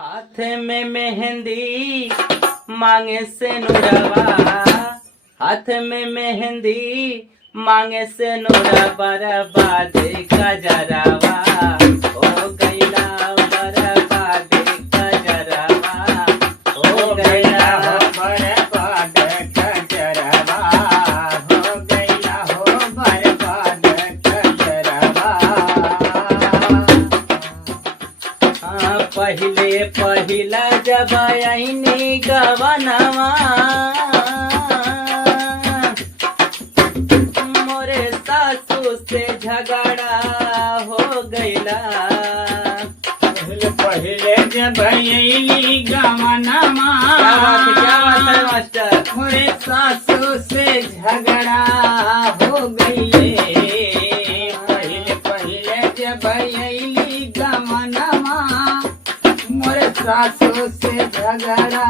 हाथ में मेहंदी मांगे से नुरवा, हाथ में मेहंदी मांगे से नुरा, बर्बादे कजरावा हो गईला, बर्बादे कजरावा हो गईला, बर्बाद कजरवा हो गईला हो, बर्बाद कजरवा। पहिले पहिला जब आईनी गवनवा, मोरे सासू से झगड़ा हो गईला। पहिले जब अइली गवनमा, क्या बात है मास्टर? मोरे सासू से झगड़ा हो गईले। पहिले पहिले जब अइली गवनमा, मोरे सासू से झगड़ा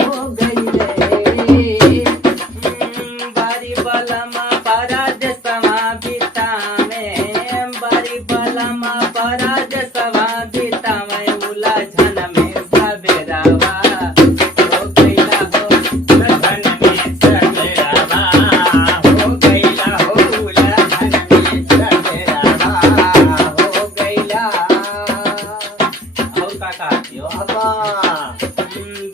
हो गईले। बारी बलमा पराज समा बीता में, बारी बलमा पराज समा बीता में, उलझन में सबेरावा हो गईला हो, उलझन में सबेरावा हो गईला हो, उलझन में सबेरावा हो गईला। हो काका यो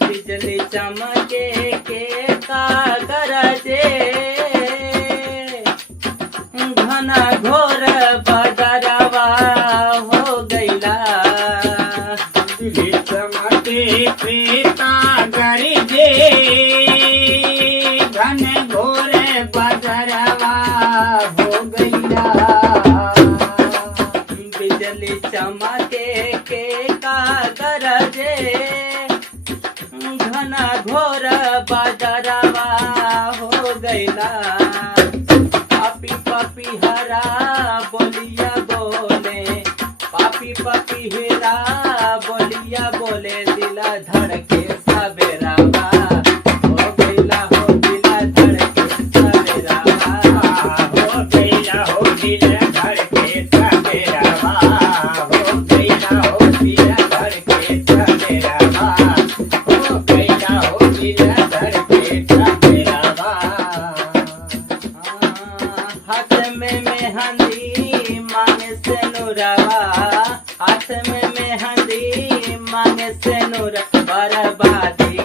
बिजली चमके के का गरजे, घना घोर बदरवा हो गईला। चमके प्रीता गरजे, घन घोर बदरवा हो गईला। बिजली चमके के का गरजे, घना घोर बदरवा हो गईला। पापी पापी हरा बोलिया बोले, पापी पापी हेरा बोलिया बोले, दिला धड़के सबेरावा हो गईला हो, दिला धड़के सबेरावा हो गईला हो, दिल धड़के सबेरावा हो गईला हो, दिल धड़के सबेरावा हो गईला हो, दिल धड़के सबेरावा। हाथ में मेहंदी मांगे से नुरवा, हाथ में मेहंदी मांगे से नुर, बर्बादी